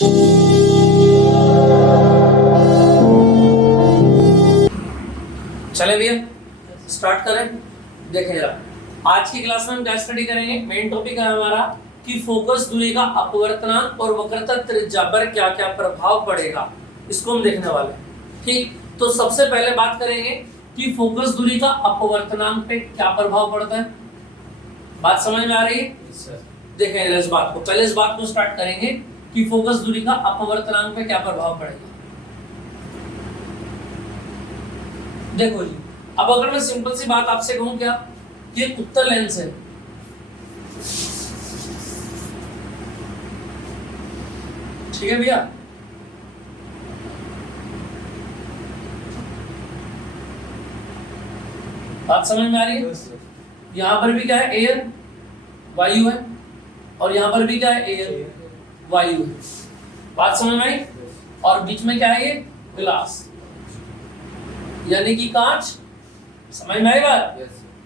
चले भैया स्टार्ट करें। देखें जरा, आज की क्लास में हम क्या स्टडी करेंगे। मेन टॉपिक है हमारा कि फोकस दूरी का अपवर्तनांक और वक्रता त्रिज्या पर क्या क्या प्रभाव पड़ेगा, इसको हम देखने वाले हैं। ठीक, तो सबसे पहले बात करेंगे कि फोकस दूरी का अपवर्तनांक पे क्या प्रभाव पड़ता है। बात समझ में आ रही है? देखें इस बात को, पहले इस बात को स्टार्ट करेंगे कि फोकस दूरी का अपवर्तनांक पे क्या प्रभाव पड़ेगा। देखो जी, अब अगर मैं सिंपल सी बात आपसे कहूं क्या कि एक उत्तल लेंस है, ठीक है भैया, बात समझ में आ रही है? यहां पर भी क्या है, एयर वायु है, और यहां पर भी क्या है, एयर वायु है। बात समझ में आई? और बीच में क्या है, ये ग्लास यानी कि कांच। समझ में आई बात?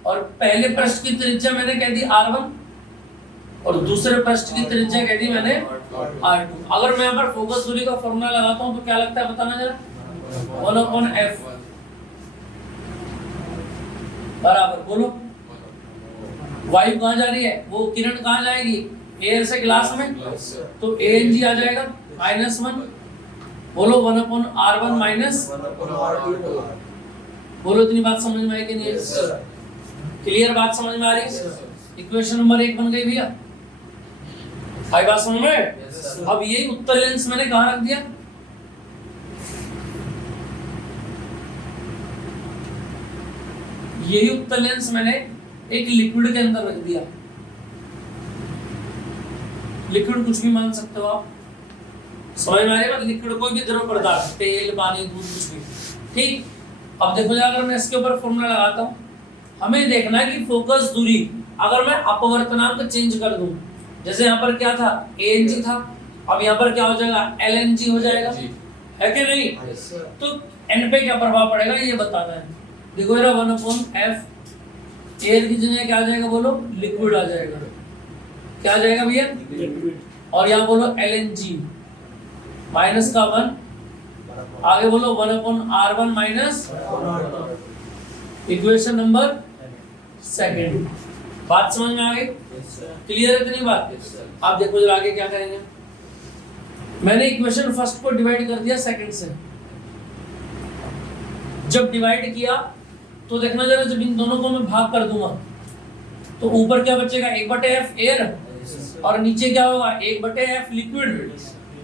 और पहले पृष्ठ की त्रिज्या मैंने कह दी R1 और दूसरे पृष्ठ की त्रिज्या कह दी मैंने R2। अगर मैं यहाँ पर फोकस दूरी का फॉर्मूला लगाता हूँ तो क्या लगता है बताना जरा। 1/f बराबर, बोलो वायु कहाँ जा रही है, वो किरण कहाँ जाएगी, एयर से ग्लास में, तो Ang आ जाएगा -1। बोलो 1/R1 माइनस, बोलो इतनी बात समझ में आई कि नहीं? क्लियर बात समझ में आ रही है? इक्वेशन नंबर 1 बन गई भैया। आई बात समझ में? अब यही उत्तल लेंस मैंने कहाँ रख दिया, यही उत्तल लेंस मैंने एक लिक्विड के अंदर रख दिया। लिक्विड कुछ भी मान सकते हो आप, समझ में आ रही है? लिक्विड कोई भी द्रव पदार्थ, तेल, पानी, दूध, कुछ भी। ठीक, अब देखो अगर मैं इसके ऊपर फॉर्मूला लगाता हूं, हमें देखना है कि फोकस दूरी अगर मैं अपवर्तनांक चेंज कर दूं, जैसे यहाँ पर क्या था, Ang था, अब यहाँ पर क्या हो जाएगा, Lng हो जाएगा, है कि नहीं? तो n पे क्या प्रभाव पड़ेगा ये बताना है। देखो जरा 1/f एयर की जगह क्या आ जाएगा, बोलो लिक्विड आ जाएगा। क्या आ जाएगा भैया, लिक्विड। और यहाँ बोलो Lng माइनस का 1, आगे बोलो 1/R1 माइनस, इक्वेशन नंबर 2। बात समझ में आ गई? क्लियर है इतनी बात? आप देखो जरा आगे क्या करेंगे। मैंने इक्वेशन फर्स्ट को डिवाइड कर दिया सेकंड से। जब डिवाइड किया तो देखना जरा, जब इन दोनों को मैं भाग कर दूंगा तो ऊपर क्या बचेगा, 1/f एयर, और नीचे क्या होगा, 1/f लिक्विड।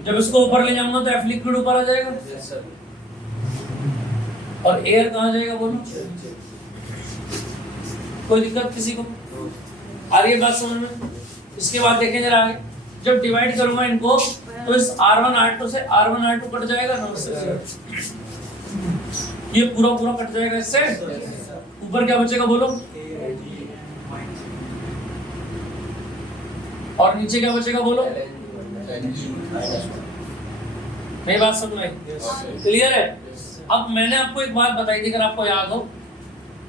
जब इसको ऊपर ले जाऊंगा तो f लिक्विड ऊपर आ जाएगा, और एयर कहाँ जाएगा, बोलो। कोई दिक्कत किसी को आ रही है बात समझ में? इसके बाद देखें जरा आगे, जब डिवाइड करूंगा इनको तो इस R1 R2 से R1 R2 कट जाएगा ना, ये पूरा पूरा कट जाएगा। इससे ऊपर क्या बचेगा, बोलो, और नीचे क्या बचेगा, बोलो। मेरी बात समझ में आई? क्लियर है? अब मैंने आपको एक बात बताई थी, अगर आपको याद हो,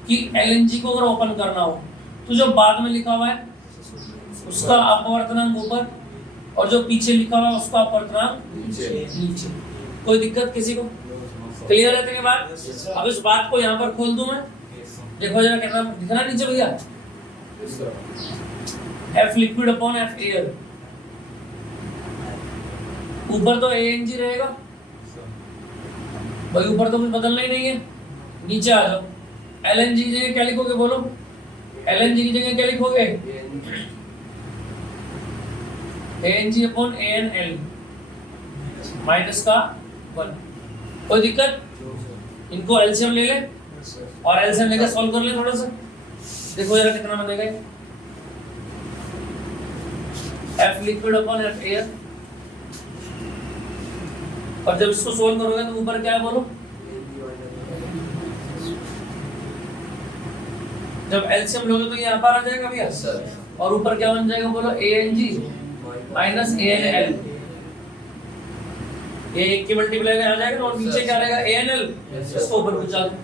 कि Lng को अगर ओपन करना हो तो जो बाद में लिखा हुआ है उसका अपवर्तनांक ऊपर, और जो पीछे लिखा हुआ है उसका अपवर्तनांक नीचे। कोई दिक्कत किसी को? क्लियर है तेरी बात? अब इस बात को यहाँ पर खोल दूं मैं, देखो जरा कितना दिखना नीचे भैया, F liquid upon F air. ऊपर तो Ang रहेगा भाई, ऊपर तो कुछ बदलना ही नहीं है। नीचे आ जाओ, Lng की जगह क्या लिखोगे, बोलो। Lng की जगह क्या लिखोगे, Ang अपॉन Anl माइनस का 1। कोई दिक्कत? इनको एलसीएम ले ले, और एलसीएम लेकर सॉल्व कर ले थोड़ा सा, देखो जरा कितना बनेगा। F liquid upon F air, और जब इसको सोल्व करोगे तो ऊपर क्या है, बोलो। जब एलसीएम लोगे तो ये यहाँ पर आ जाएगा भैया, और ऊपर क्या बन जाएगा, बोलो, Ang माइनस Anl। ये एक की मल्टीप्लाई आ जाएगा, और नीचे क्या रहेगा, Anl। इसको ऊपर पहुंचा दो,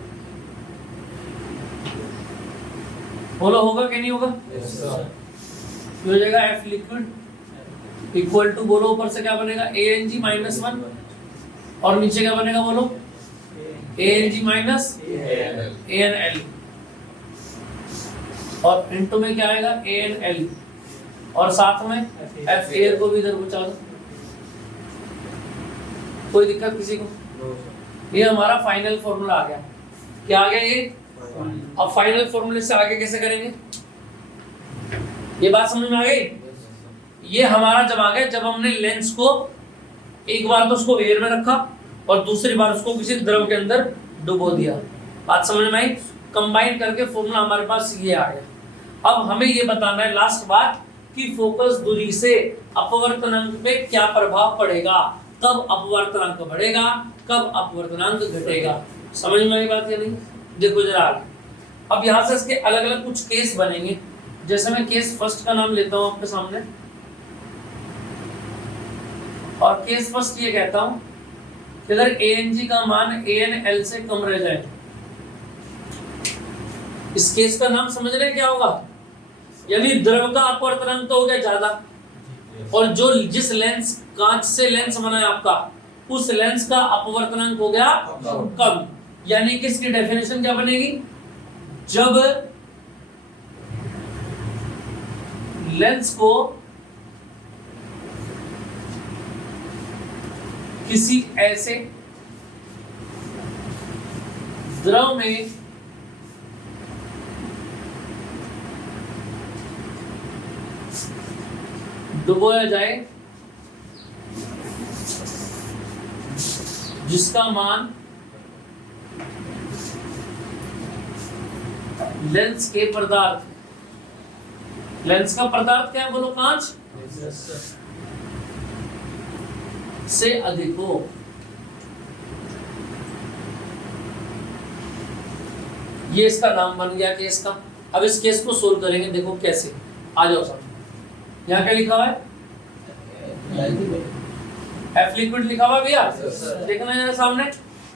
बोलो होगा कि नहीं होगा? हो जाएगा F लिक्विड इक्वल टू बोलो ऊपर से क्या बनेगा ANG माइनस 1 और नीचे क्या बनेगा बोलो ANG माइनस ANL और इनटू में क्या आएगा ANL और साथ में F एयर को भी इधर पहुंचा दो। कोई दिक्कत किसी को? ये हमारा फाइनल फॉर्मूला आ गया। क्या आ गया ये? अब फाइनल फॉर्मूले से आगे कैसे करेंगे? ये बात समझ में आ गई? ये हमारा जब आ गया जब हमने लेंस को एक बार तो उसको एयर में रखा और दूसरी बार उसको किसी द्रव के अंदर डुबो दिया। बात समझ में आई? कंबाइन करके फॉर्मूला हमारे पास ये आ गया। अब हमें ये बताना है लास्ट बात कि फोकस दूरी से अपवर्तनांक पे क्या प्रभाव पड़ेगा, कब अपवर्तनांक बढ़ेगा, कब अपवर्तनांक घटेगा। समझ में आई बात या नहीं? देखो जरा अब यहाँ से इसके अलग अलग कुछ केस बनेंगे। जैसे मैं केस फर्स्ट का नाम लेता हूँ आपके सामने और केस फर्स्ट ये कहता हूँ कि अगर ANG का मान ANL से कम रह जाए, इस केस का नाम समझ रहे हैं क्या होगा? यानी द्रव का अपवर्तनांक तो हो गया ज्यादा और जो जिस लेंस कांच से लेंस बना है आपका उस लेंस का अपवर्तनांक हो गया कम। यानी कि इसकी डेफिनेशन क्या बनेगी? जब लेंस को किसी ऐसे द्रव में डुबोया जाए जिसका मान लेंस के पदार्थ, लेंस का पदार्थ क्या है बोलो? कांच से अधिक हो। ये इसका नाम बन गया केस का। अब इस केस को सोल्व करेंगे, देखो कैसे। आ जाओ सामने। यहाँ क्या लिखा हुआ है? F लिक्विड लिखा हुआ भैया, देखना जरा सामने।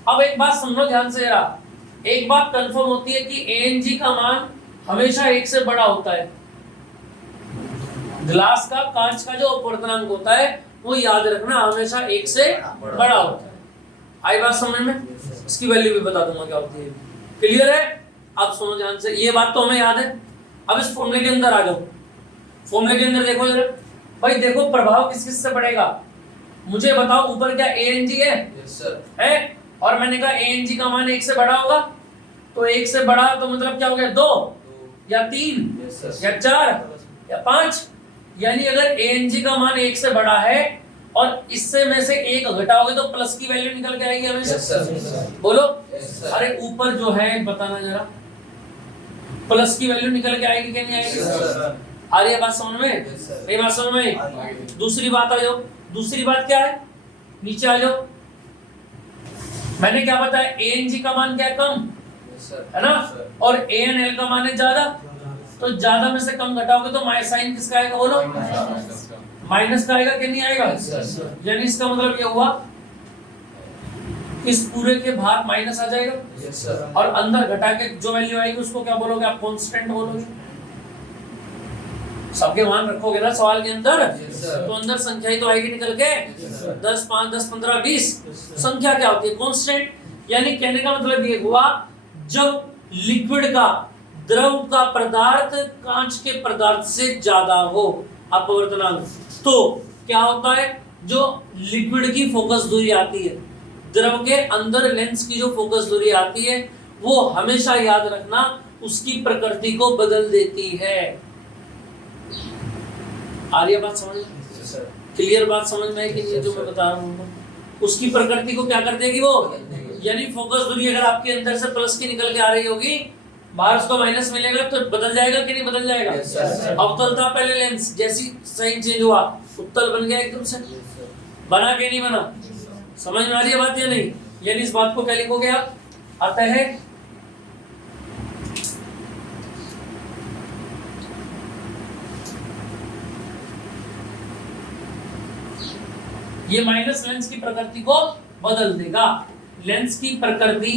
अब एक बात समझो ध्यान से जरा, एक बात कंफर्म होती है कि ANG का मान हमेशा 1 से बड़ा होता है। ग्लास का, कांच का जो अपवर्तनांक होता है वो याद रखना हमेशा 1 से बड़ा होता है। आई बात समझ में? इसकी वैल्यू भी बता दूंगा क्या होती है। क्लियर है? अब सुनो ध्यान से, ये बात तो हमें याद है। अब इस फॉर्मूले के अंदर आ जाओ। फॉर्मूले के अंदर देखो जरा भाई, देखो प्रभाव किस किस से पड़ेगा मुझे बताओ। ऊपर क्या ANG है? यस सर है। और मैंने कहा ANG का मान 1 से बड़ा होगा, तो 1 से बड़ा तो मतलब क्या हो गया? 2 या 3 या 4 या 5। यानी अगर ANG का मान 1 से बड़ा है और इससे में से 1 घटाओगे तो प्लस की वैल्यू निकल के आएगी हमेशा। बोलो अरे ऊपर जो है बताना जरा, प्लस की वैल्यू निकल के आएगी क्या नहीं आएगी? आ रही है बात समझ में? ये बात समझ में? दूसरी बात आ जाओ। दूसरी बात क्या है? नीचे आ जाओ। मैंने क्या बताया? ANG का मान क्या है? कम है ना, और ANL का मान है ज्यादा। तो ज्यादा में से कम घटाओगे तो माइनस साइन किसका आएगा बोलो? माइनस का आएगा कि नहीं आएगा? यानी इसका मतलब ये हुआ इस पूरे के बाहर माइनस आ जाएगा और अंदर घटा के जो वैल्यू आएगी उसको क्या बोलोगे आप? कांस्टेंट बोलोगे। सबके मान रखोगे ना सवाल के अंदर, तो अंदर संख्या ही तो आएगी निकल के। 10, 5, 10, 15, 20 संख्या क्या होती है? कांस्टेंट। यानी कहने का मतलब ये हुआ जब लिक्विड का, द्रव का पदार्थ कांच के पदार्थ से ज्यादा हो अपवर्तनांक, तो क्या होता है? जो लिक्विड की फोकस दूरी आती है, द्रव के अंदर लेंस की जो फोकस दूरी आती है, वो हमेशा याद रखना उसकी प्रकृति को बदल देती है। आ रही है बात समझ में? क्लियर बात समझ में है कि ये जो मैं बता रहा हूँ उसकी प्रकृति को क्या कर देगी वो? यानी फोकस दूरी अगर आपके अंदर से प्लस की निकल के आ रही होगी, बाहर उसको माइनस मिलेगा तो बदल जाएगा कि नहीं बदल जाएगा? अवतल था पहले लेंस, जैसी साइन चेंज हुआ उत्तल बन गया एकदम से। बना के नहीं बना? समझ में आ रही है बात या नहीं? यानी इस बात को क्या लिखोगे आप? अतः ये माइनस लेंस की प्रकृति को बदल देगा। लेंस की प्रकृति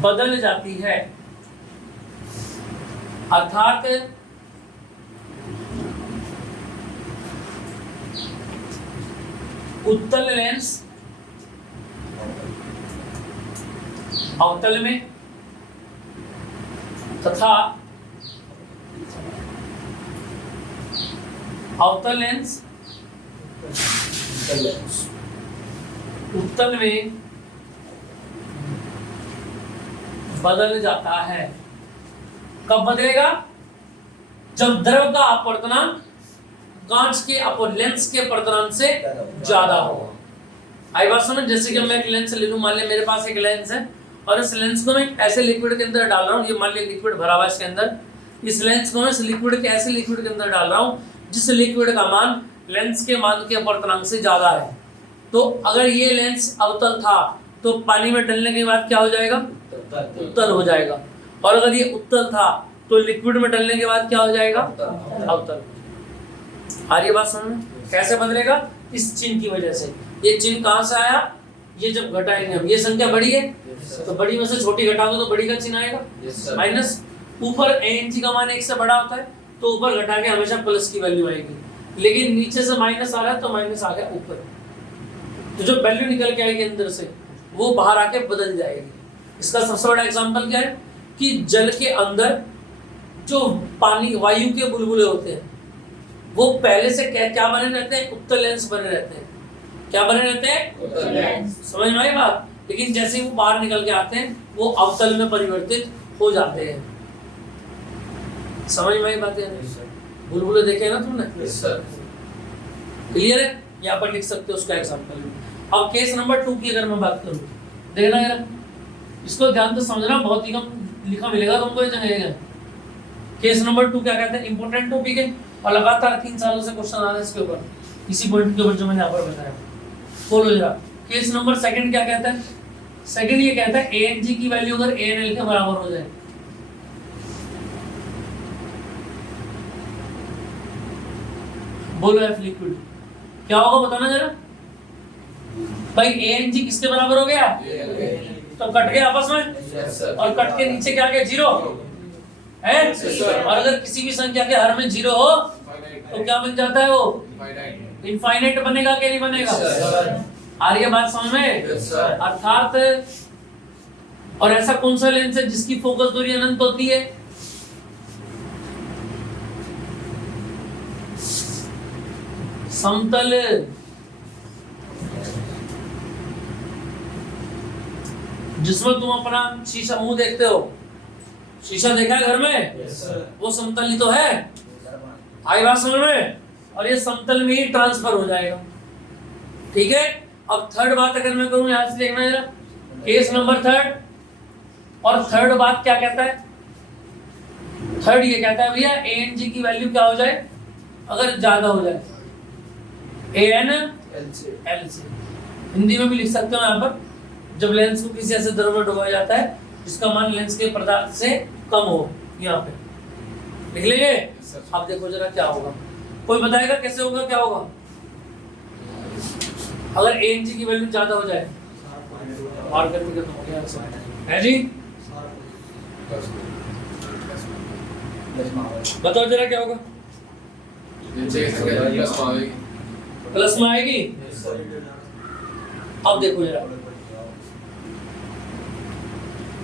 बदल जाती है, अर्थात उत्तल लेंस अवतल में तथा अवतल लेंस उत्तल में बदल जाता है। कब बदलेगा? जब द्रव का अपवर्तनांक कांच के लेंस के अपवर्तनांक से ज्यादा हो। आई बात समझ? जैसे कि मैं एक लेंस ले लूं, मान लिया मेरे पास एक लेंस है और इस लेंस को मैं ऐसे लिक्विड के अंदर डाल रहा हूँ, ये मान लिया लिक्विड भरा हुआ है इसके अंदर, इस लेंस को मैं इस लिक्विड के ऐसे लिक्विड के अंदर डाल रहा हूँ जिस लिक्विड का मान लेंस के मान के अपवर्तनांक से ज्यादा है। तो अगर ये लेंस अवतल था तो पानी में डलने के बाद क्या हो जाएगा? उत्तल हो जाएगा। और अगर ये उत्तल था तो लिक्विड में डलने के बाद क्या हो जाएगा? अवतल। आ रही है बात समझ में? कैसे बदलेगा? इस चिन्ह की वजह से। ये चिन्ह कहाँ से आया? ये जब घटाएंगे हम, ये संख्या बड़ी है तो बड़ी में से छोटी घटा दो तो बड़ी का चिन्ह आएगा माइनस। ऊपर ANG का मान 1 से बड़ा होता है तो ऊपर घटा के हमेशा प्लस की वैल्यू आएगी, लेकिन नीचे से माइनस आ रहा है तो माइनस आ गया ऊपर, तो जो वैल्यू निकल के आएगी अंदर से वो बाहर आके बदल जाएगी। इसका सबसे बड़ा एग्जांपल क्या है कि जल के अंदर जो पानी वायु के बुलबुले होते हैं वो पहले से क्या बने रहते हैं? उत्तल लेंस बने रहते हैं। क्या बने रहते हैं? उत्तल लेंस। समझ में आई बात? लेकिन जैसे ही वो बाहर निकल के आते हैं वो अवतल में परिवर्तित हो जाते हैं। समझ में आई बात? बुलबुले देखे ना तुमने? क्लियर है? यहाँ पर लिख सकते हो उसका एग्जांपल। अब केस नंबर 2 की अगर मैं बात करूँ, देखना यार, इसको ध्यान से समझना, बहुत ही कम लिखा मिलेगा तुमको ये जगह। केस नंबर 2 क्या कहते हैं? इंपोर्टेंट टॉपिक है और लगातार 3 सालों से क्वेश्चन आ रहे हैं इसके ऊपर, इसी पॉइंट के ऊपर जो मैंने यहाँ पर बताया। बोलो जरा, केस नंबर 2 क्या कहता है? सेकंड ये कहता है ANG की वैल्यू अगर ANL के बराबर हो जाए, बोलो F लिक्विड क्या होगा बताना जरा भाई। ANG किसके बराबर हो गया? तो कट गया आपस में और कट के नीचे क्या आ गया? 0 है। और अगर किसी भी संख्या के हर में 0 हो तो क्या बन जाता है? वो इनफाइनाइट बनेगा कि नहीं बनेगा? आ रही है बात समझ में? अर्थात और ऐसा कौन सा लेंस है जिसकी फोकस दूरी अनंत होती है? समतल। जिसमें तुम अपना शीशा मुंह देखते हो, शीशा देखा है घर में? वो समतल ही तो है। आई बात समझ में? और ये समतल में ही ट्रांसफर हो जाएगा। ठीक है। अब थर्ड बात अगर मैं करूं, यहां से देखना जरा, केस नंबर 3 और थर्ड बात क्या कहता है? थर्ड ये कहता है भैया ANG की वैल्यू क्या हो जाए अगर ज्यादा हो जाए? ANL से। हिंदी में भी लिख सकते हो यहाँ पर, जब लेंस को किसी ऐसे द्रव में डुबाया जाता है जिसका मान लेंस के पदार्थ से कम हो, यहाँ पे लिख लेंगे। अब देखो जरा क्या होगा, कोई बताएगा कैसे होगा? क्या होगा अगर ANG की वैल्यू ज्यादा हो जाए? और करके खत्म हो गया है जी। बताओ जरा क्या होगा? प्लस में आएगी। अब देखो जरा,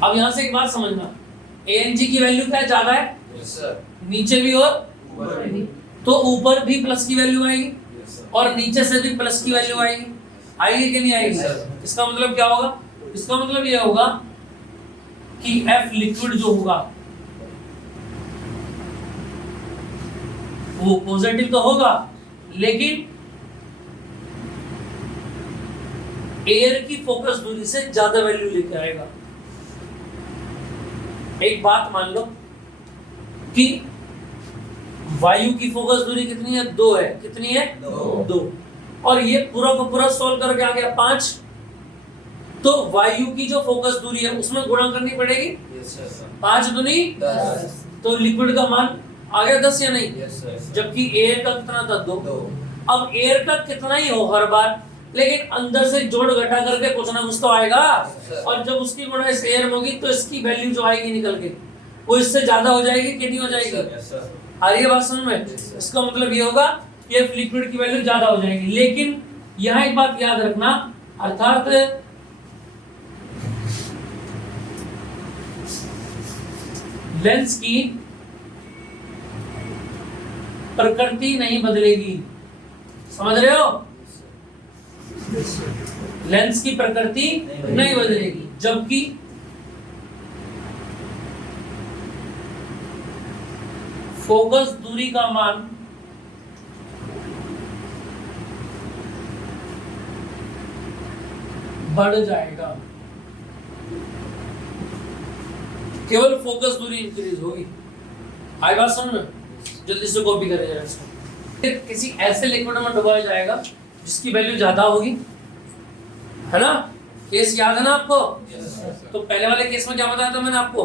अब यहां से एक बात समझना, ANG की वैल्यू क्या ज्यादा है? नीचे भी और तो ऊपर भी प्लस की वैल्यू आएगी और नीचे से भी प्लस की वैल्यू आएगी। आएगी कि नहीं आएगी? इसका मतलब क्या होगा? इसका मतलब यह होगा कि F लिक्विड जो होगा वो पॉजिटिव तो होगा, लेकिन एयर की फोकस दूरी से ज्यादा वैल्यू लेके आएगा। एक बात मान लो कि वायु की फोकस दूरी कितनी है? 2 है। कितनी है? 2। और ये पूरा का पूरा सोल्व करके आ गया 5, तो वायु की जो फोकस दूरी है उसमें गुणा करनी पड़ेगी। 5 दूनी 10, तो लिक्विड का मान आ गया 10 या नहीं? जबकि एयर का कितना था? 2। अब एयर का कितना ही हो हर बार, लेकिन अंदर से जोड़ घटा करके कुछ ना कुछ तो आएगा, और जब उसकी गुणा इस एयर में होगी तो इसकी वैल्यू जो आएगी निकल के वो इससे ज्यादा हो जाएगी कि नहीं हो जाएगी? आ रही है बात समझ में? इसका मतलब ये होगा कि F लिक्विड की वैल्यू ज्यादा हो जाएगी, लेकिन यहां एक बात याद रखना, अर्थात लेंस की प्रकृति नहीं बदलेगी। समझ रहे हो? लेंस की प्रकृति नहीं बदलेगी, जबकि फोकस दूरी का मान बढ़ जाएगा। केवल फोकस दूरी इंक्रीज होगी। आई बात समझ में? जल्दी से कॉपी करें जरा इसको। किसी ऐसे लिक्विड में डुबाया जाएगा जिसकी वैल्यू ज्यादा होगी, है ना? केस याद है ना आपको? तो पहले वाले केस में क्या बताया था मैंने आपको?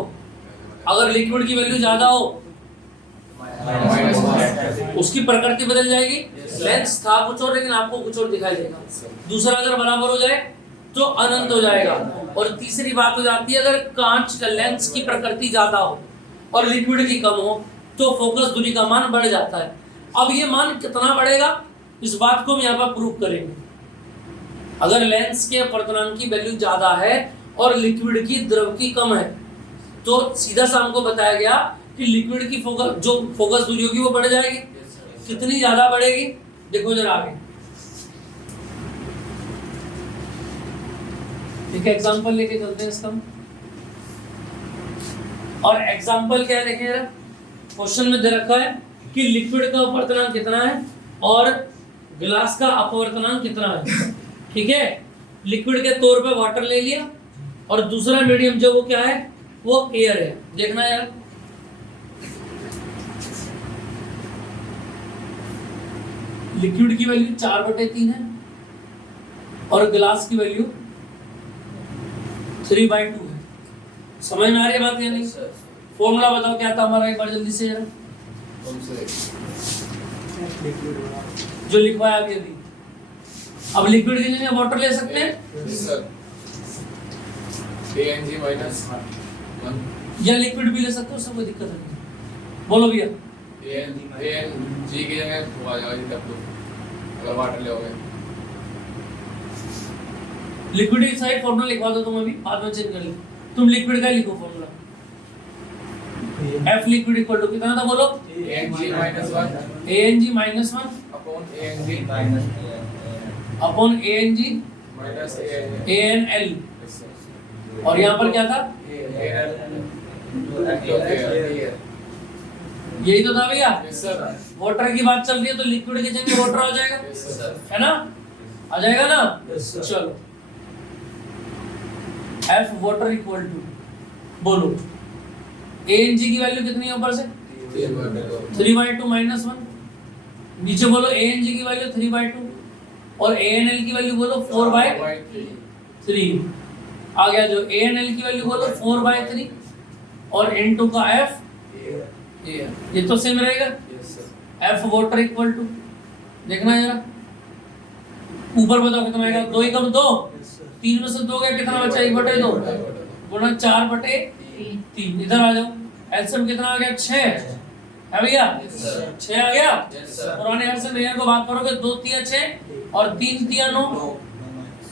अगर लिक्विड की वैल्यू ज्यादा हो उसकी प्रकृति बदल जाएगी। लेंस था कुछ और लेकिन आपको कुछ और दिखाई देगा। दूसरा, अगर बराबर हो जाए तो अनंत हो जाएगा। और तीसरी बात हो जाती है, अगर कांच का लेंस की प्रकृति ज्यादा हो और लिक्विड की कम हो तो फोकस दूरी का मान बढ़ जाता है। अब ये मान कितना बढ़ेगा, इस बात को हम यहाँ पर प्रूव करेंगे। अगर लेंस के अपवर्तनांक की वैल्यू ज्यादा है और लिक्विड की द्रव की कम है तो सीधा सा हमको बताया गया कि लिक्विड की फोकस दूरी होगी वो बढ़ जाएगी। कितनी ज्यादा बढ़ेगी देखो जरा आगे। एक एग्जांपल लेके चलते हैं इसका। और एग्जांपल क्या है देखिए जरा, क्वेश्चन में दे रखा है कि लिक्विड का अपवर्तनांक कितना है और गिलास का अपवर्तनांक कितना है। ठीक है, लिक्विड के तौर पे वाटर ले लिया और दूसरा मीडियम जो वो क्या है, वो एयर है। देखना यार, लिक्विड की वैल्यू 4/3 है और गिलास की वैल्यू 3/2 है। समझ में आ रही है बात या नहीं? फॉर्मूला बताओ क्या था हमारा, एक बार जल्दी से जरा, जो लिखवाया अभी अभी। अब लिक्विड की जगह वाटर ले सकते हैं या लिक्विड भी ले सकते हो, उससे कोई दिक्कत नहीं। बोलो भैया। जी की जगह वो आ जाएगा अगर वाटर लोगे। लिक्विड की साइड फॉर्मूला लिखवा दो तुम, अभी बाद में चेंज कर लो। तुम लिक्विड का लिखो formula. F liquid equal to कितना था बोलो? Ang -1 Ang -1 upon Ang AnL। और यहाँ पर क्या था? यही तो था भैया। वाटर की बात चल रही है तो लिक्विड की जगह वाटर आ जाएगा, है ना? आ जाएगा ना? चलो, F वाटर इक्वल टू बोलो Ang की वैल्यू कितनी है ऊपर से? 3/2 -1। नीचे बोलो Ang की वैल्यू 3/2 और Anl की वैल्यू बोलो 4/3। आ गया जो Anl की वैल्यू बोलो 4/3 और N2 का F ये तो सेम रहेगा। F वाटर इक्वल टू देखना जरा ऊपर बताओ कितना आएगा। 2 एकम 2, 3 में से 2 गया, कितना बचा? 1/2 गुणा 4/3। इधर आ जाओ, एलसीएम कितना आ गया? 6 है भैया। 6 आ गया। पुराने हर से नए को भाग करोगे 2 तिया 6 और 3 तिया 9,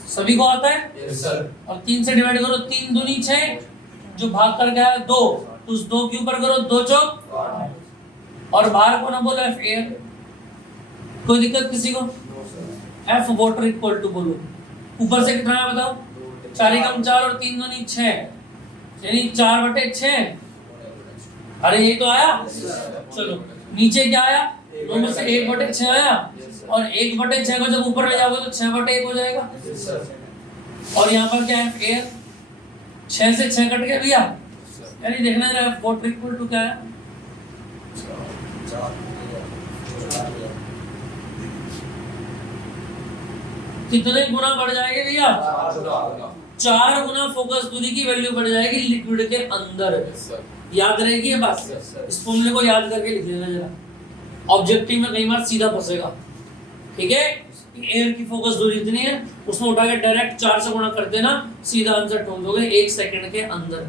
सभी को आता है। और 3 से डिवाइड करो, 3 दूनी 6, जो भाग कर गया है 2, उस 2 के ऊपर करो 2 चौक और बाहर को ना बोलो एफ एयर। कोई दिक्कत किसी को? एफ वाटर इक्वल टू बोलो ऊपर से कितना है बताओ? 4 एकम 4 और 3 दूनी 6 यानी 4/6। अरे यही तो आया। चलो नीचे क्या आया? 2 में से 1/6 आया और 1/6 को जब ऊपर ले जाओगे तो 6/1 हो जाएगा। और यहाँ पर क्या है? एयर। 6 से 6 कट गया भैया, यानी देखना जरा वाटर इक्वल टू क्या है? कितने गुना बढ़ जाएंगे भैया? 4 गुना फोकस दूरी की वैल्यू बढ़ जाएगी लिक्विड के अंदर। याद रहेगी ये बात? इस फॉर्मूले को याद करके लिख लेना जरा, ऑब्जेक्टिव में कई बार सीधा फंसेगा। ठीक है, एयर की फोकस दूरी इतनी है, उसमें उठा के डायरेक्ट 4 से गुणा कर देना, सीधा आंसर ढूंढ दोगे 1 सेकंड के अंदर।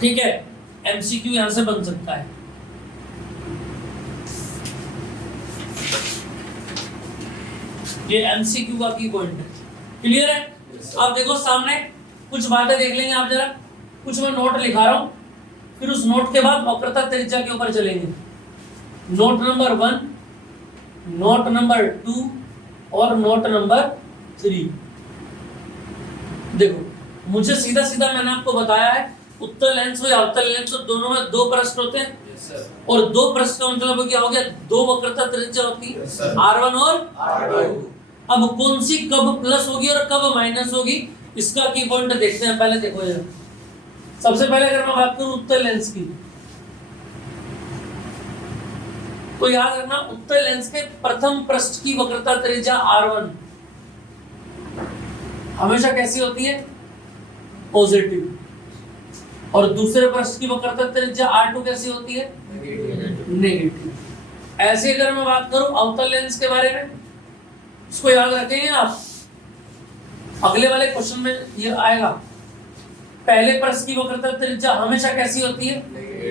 ठीक है, एमसीक्यू यहां से बन सकता है। ये एमसीक्यू का की पॉइंट है। क्लियर है? अब देखो सामने कुछ बातें देख लेंगे आप जरा, कुछ मैं नोट लिखा रहा हूं, फिर उस नोट के बाद वक्रता त्रिज्या के ऊपर चलेंगे। नोट नंबर 1, नोट नंबर 2 और नोट नंबर 3। देखो मुझे सीधा सीधा मैंने आपको बताया है, उत्तल लेंस हो या अवतल लेंस हो, दोनों में दो पृष्ठ होते हैं। और दो पृष्ठ का मतलब क्या हो गया, दो वक्रता त्रिज्या होती है, R1 और R2। अब कौन सी कब प्लस होगी और कब माइनस होगी, इसका की पॉइंट देखते हैं। पहले देखो यार, सबसे पहले अगर मैं बात करूं उत्तल लेंस की, तो याद रखना उत्तल लेंस के प्रथम पृष्ठ की वक्रता त्रिज्या R1 हमेशा कैसी होती है, पॉजिटिव, और दूसरे पृष्ठ की वक्रता त्रिज्या R2 कैसी होती है, नेगेटिव। ऐसे अगर मैं बात करूं अवतल लेंस के बारे में, इसको याद रखेंगे आप, अगले वाले क्वेश्चन में ये आएगा। पहले पृष्ठ की वक्रता त्रिज्या हमेशा कैसी होती है,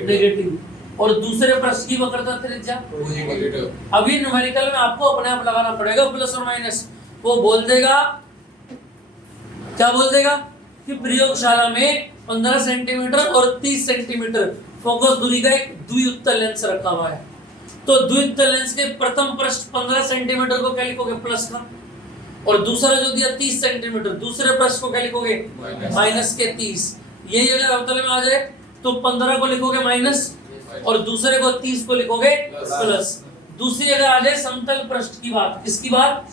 नेगेटिव, और दूसरे पृष्ठ की वक्रता त्रिज्या पॉजिटिव। अभी न्यूमेरिकल में आपको अपने आप लगाना पड़ेगा प्लस और माइनस। वो बोल देगा, क्या बोल देगा कि प्रयोगशाला में 15 सेंटीमीटर और 30 सेंटीमीटर फोकस दूरी का एक द्विउत्तल लेंस रखा हुआ है। तो द्विउत्तल लेंस के प्रथम पृष्ठ 15 सेंटीमीटर को क्या लिखोगे, प्लस का, और दूसरा जो दिया 30 सेंटीमीटर, दूसरे पृष्ठ को क्या लिखोगे, माइनस के 30। यही अगर अवतल में आ जाए तो 15 को लिखोगे माइनस और दूसरे को 30 को लिखोगे प्लस। दूसरी अगर आ जाए समतल पृष्ठ की बात, किसकी बात,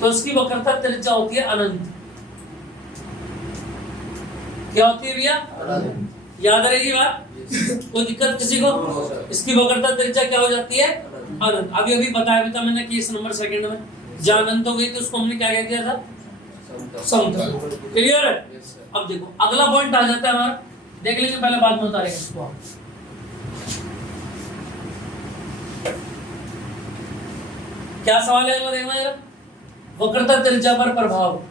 तो इसकी वक्रता त्रिज्या होती है अनंत। क्या होती है भैया, याद रहेगी बात, कोई दिक्कत किसी को, इसकी वक्रता त्रिज्या क्या हो जाती है, अनंत। अभी अभी बताया भी था मैंने कि इस नंबर सेकंड में जहां अनंत हो गई तो उसको हमने क्या कह दिया था, समतल। क्लियर है? अब देखो अगला पॉइंट आ जाता है हमारा, देख लेंगे पहले, बाद में उतारेंगे इसको आप। क्या सवाल है अगला, देखना जरा, वक्रता त्रिज्या पर प्रभाव।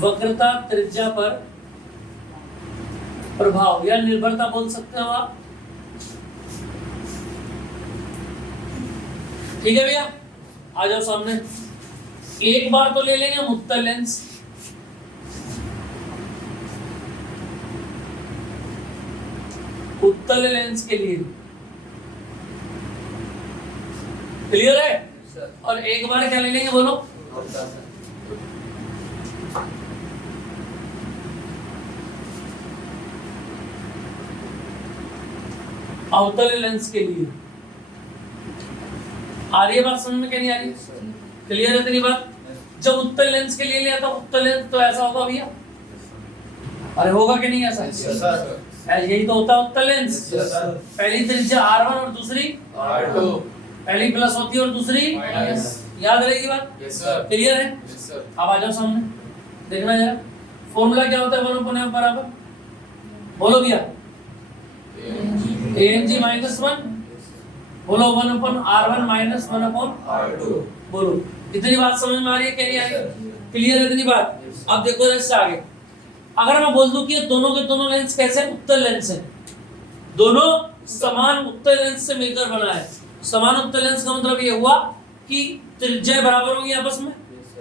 वक्रता त्रिज्या पर प्रभाव या निर्भरता बोल सकते हो आप। ठीक है भैया, आ जाओ सामने। एक बार तो ले लेंगे हम उत्तल लेंस। उत्तल लेंस के लिए क्लियर है, और एक बार क्या ले लेंगे बोलो, अवतल लेंस के लिए। आ रही है बात समझ में, क्या नहीं आ रही, क्लियर है इतनी बात। जब उत्तल लेंस के लिए लिया था उत्तल लेंस, तो ऐसा होगा भैया, अरे होगा कि नहीं ऐसा, यही तो होता है उत्तल लेंस। पहली त्रिज्या R1 और दूसरी R2, पहली प्लस होती है और दूसरी माइनस। याद रहेगी बात, क्लियर है? अब आ जाओ सामने, देखना जरा फॉर्मूला क्या होता है 1/f बराबर, बोलो भैया, ANG माइनस 1, बोलो 1/R1 माइनस 1/R2। बोलो, इतनी बात समझ में आ रही है क्या नहीं आ रही, क्लियर है इतनी बात। अब देखो इससे आगे, अगर मैं बोल दूं कि ये दोनों के दोनों लेंस कैसे हैं, उत्तल लेंस है, दोनों समान उत्तल लेंस से मिलकर बना है। समान उत्तल लेंस का मतलब ये हुआ कि त्रिज्या बराबर होगी आपस में,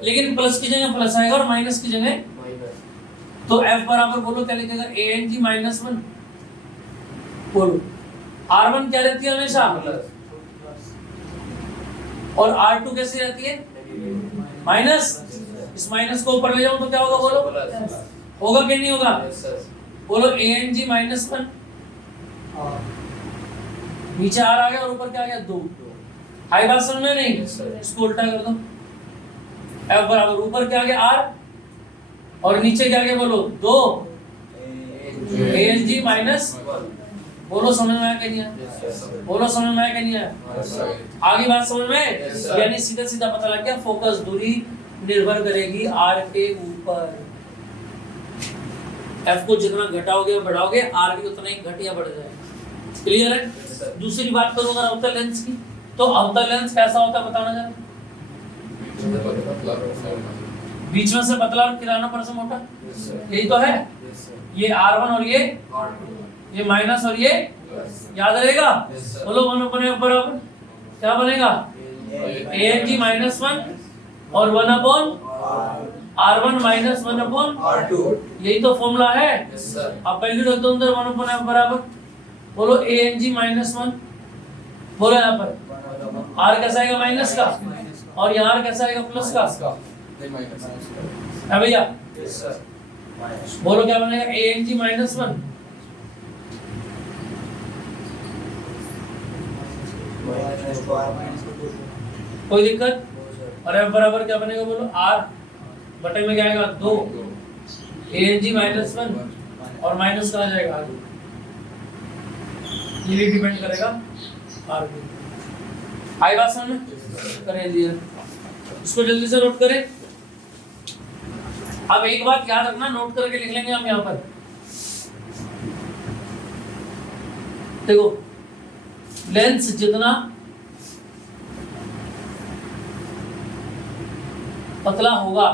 लेकिन प्लस की जगह प्लस आएगा और माइनस की जगह माइनस। तो F बराबर बोलो क्या लिखेगा, ANG माइनस 1। बोलो R1 क्या रहती है हमेशा, और R2 कैसी रहती है, माइनस। इस माइनस को ऊपर ले जाऊं तो क्या होगा, बोलो होगा कि नहीं होगा, बोलो ANG माइनस 1, नीचे R आ गया और ऊपर क्या आ गया 2। हाई बात समझ में नहीं, इसको उल्टा कर दो, F बराबर ऊपर क्या आ गया R और नीचे क्या आ गया, बोलो 2 ANG माइनस। बोलो समझ में आया कि नहीं आया, बोलो समझ में आया कि नहीं आया, आगे बात समझ में, यानी सीधा सीधा पता लग गया फोकस दूरी निर्भर करेगी R के ऊपर। F को जितना घटाओगे और बढ़ाओगे R भी उतना ही घट या बढ़ जाएगा। क्लियर है? दूसरी बात करूं अगर अवतल लेंस की, तो अवतल लेंस कैसा होता है बताना जरा, बीच में से पतला और किनारों पर से मोटा, यही तो है। ये R1 और ये ये माइनस और ये याद रहेगा। Yes, sir. बोलो 1/f बराबर क्या बनेगा ANG -1 और 1/R1 - 1/R2। यही तो फॉर्मूला है। Yes, sir. अब वैल्यू रख दो अंदर 1/f बराबर। बोलो ANG -1 बोलो यहाँ पर R कैसा आएगा माइनस का और यहाँ R कैसा आएगा प्लस का। ये माइनस है भैया Yes, sir. बोलो क्या बनेगा ANG -1 कोई दिक्कत। और F बराबर क्या बनेगा बोलो R बटे में क्या आएगा 2 ANG -1 और माइनस कहाँ जाएगा आगे। ये डिपेंड करेगा R पे। आई बात समझ में करें लिए इसको जल्दी से नोट करें। अब एक बात याद रखना नोट करके लिख लेंगे हम यहाँ पर। देखो लेंस जितना पतला होगा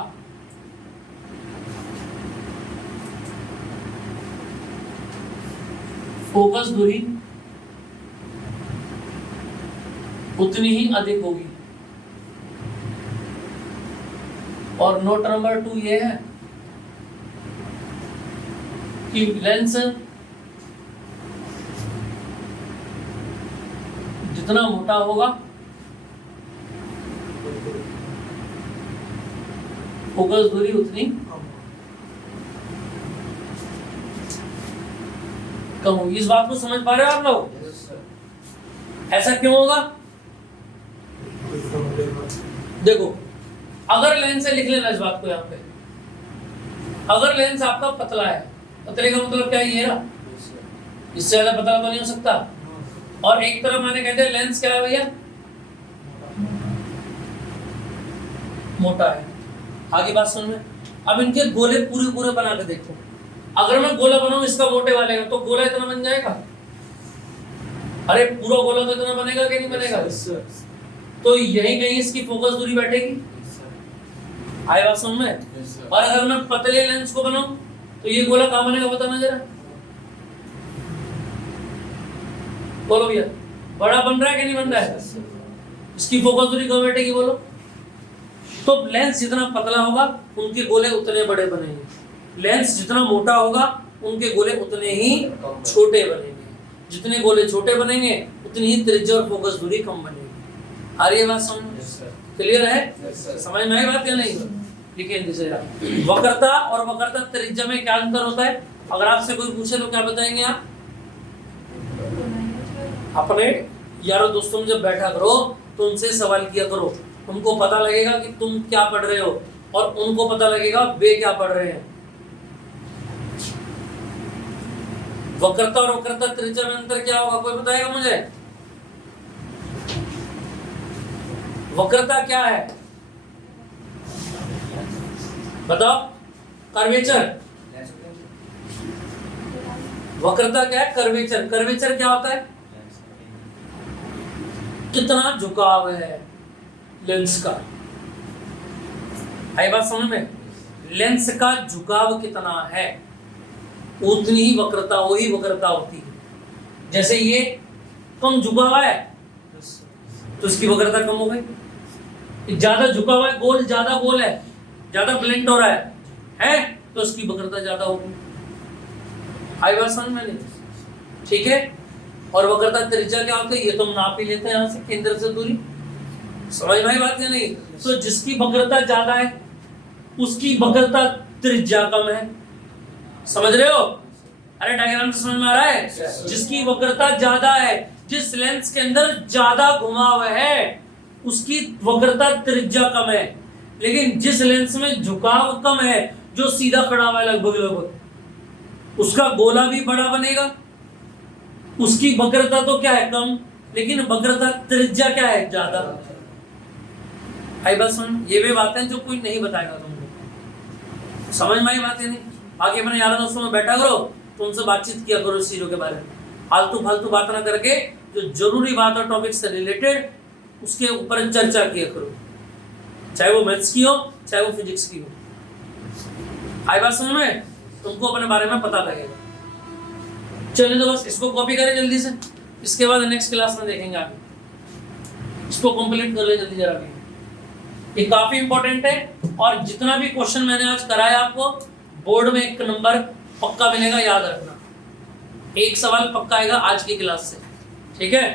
फोकस दूरी उतनी ही अधिक होगी। और नोट नंबर 2 ये है कि लेंस जितना मोटा होगा फोकस दूरी उतनी कम होगी। इस बात को समझ पा रहे हो आप लोग। Yes, sir. ऐसा क्यों होगा देखो अगर लेंस है लिख लेना इस बात को यहाँ पे। अगर लेंस आपका पतला है पतले का मतलब क्या है ये रहा Yes, sir. इससे ज्यादा पतला तो नहीं हो सकता। और एक तरफ मैंने कह दिया लेंस क्या है भैया मोटा है। आगे बात सुन में अब इनके गोले पूरे पूरे बना के देखो। अगर मैं गोला बनाऊं इसका मोटे वाले का तो गोला इतना बन जाएगा। अरे पूरा गोला तो इतना बनेगा कि नहीं बनेगा। Yes, sir. तो यही कहीं इसकी फोकस दूरी बैठेगी। Yes, sir. आई बात समझ में। Yes, sir. और अगर मैं पतले लेंस को बनाऊं तो ये गोला कहाँ बनेगा बताना जरा। बोलो भैया बड़ा बन रहा है कि नहीं बन रहा है। Yes, sir. इसकी फोकस दूरी कहाँ बैठेगी बोलो। तो लेंस जितना पतला होगा उनके गोले उतने बड़े बनेंगे। लेंस जितना मोटा होगा उनके गोले उतने ही छोटे बनेंगे। जितने गोले छोटे बनेंगे उतनी ही त्रिज्या और फोकस दूरी कम बनेगी। आ रही है बात समझ में। Yes, sir. क्लियर है Yes, sir. समझ में आई बात या नहीं। देखिए जरा वक्रता और वक्रता त्रिज्या में क्या अंतर होता है। अगर आपसे कोई पूछे तो क्या बताएंगे आप। अपने यारों दोस्तों में जब बैठा करो तो उनसे सवाल किया करो। उनको पता लगेगा कि तुम क्या पढ़ रहे हो और उनको पता लगेगा वे क्या पढ़ रहे हैं। वक्रता और वक्रता त्रिज्या में अंतर क्या होगा कोई बताएगा मुझे। वक्रता क्या है बताओ। कर्वेचर वक्रता क्या है कर्वेचर। कर्वेचर क्या होता है कितना झुकाव है लेंस का। आई बात समझ में। लेंस का झुकाव कितना है उतनी ही वक्रता वही वक्रता होती है। जैसे ये कम झुका हुआ है तो इसकी वक्रता कम हो गई। ज्यादा झुका हुआ है गोल ज्यादा गोल है ज्यादा ब्लेंड हो रहा है तो इसकी वक्रता ज्यादा होगी। आई बात समझ में नहीं ठीक है। और वक्रता त्रिज्या क्या होता है ये तुम नाप ही लेते हैं यहाँ से केंद्र से दूरी। समझ में आई बात या नहीं। तो जिसकी वक्रता ज्यादा है उसकी वक्रता त्रिज्या कम है। समझ रहे हो। अरे डायग्राम से समझ में आ रहा है। जिसकी वक्रता ज्यादा है जिस लेंस के अंदर ज्यादा घुमाव है उसकी वक्रता त्रिज्या कम है। लेकिन जिस लेंस में झुकाव कम है जो सीधा खड़ा हुआ है लगभग लगभग उसका गोला भी बड़ा बनेगा। उसकी वक्रता तो क्या है कम लेकिन वक्रता त्रिज्या क्या है ज्यादा। आई बात सुन। ये वे बातें जो कोई नहीं बताएगा तुमको। समझ में आई बात है नहीं। आगे अपने यारों दोस्तों में बैठा करो तो उनसे बातचीत किया करो इस चीजों के बारे में। फालतू फालतू बात ना करके जो जरूरी बात है टॉपिक से रिलेटेड उसके ऊपर चर्चा किया करो। चाहे वो मैथ्स की हो चाहे वो फिजिक्स की हो। आई बात समझ में। तुमको अपने बारे में पता लगेगा। चलिए तो बस इसको कॉपी करें जल्दी से, इसके बाद नेक्स्ट क्लास में देखेंगे आगे। इसको कंप्लीट कर ले जल्दी जरा भी, ये काफी इंपॉर्टेंट है। और जितना भी क्वेश्चन मैंने आज कराया आपको, बोर्ड में 1 नंबर पक्का मिलेगा, याद रखना। 1 सवाल पक्का आएगा आज की क्लास से, ठीक है।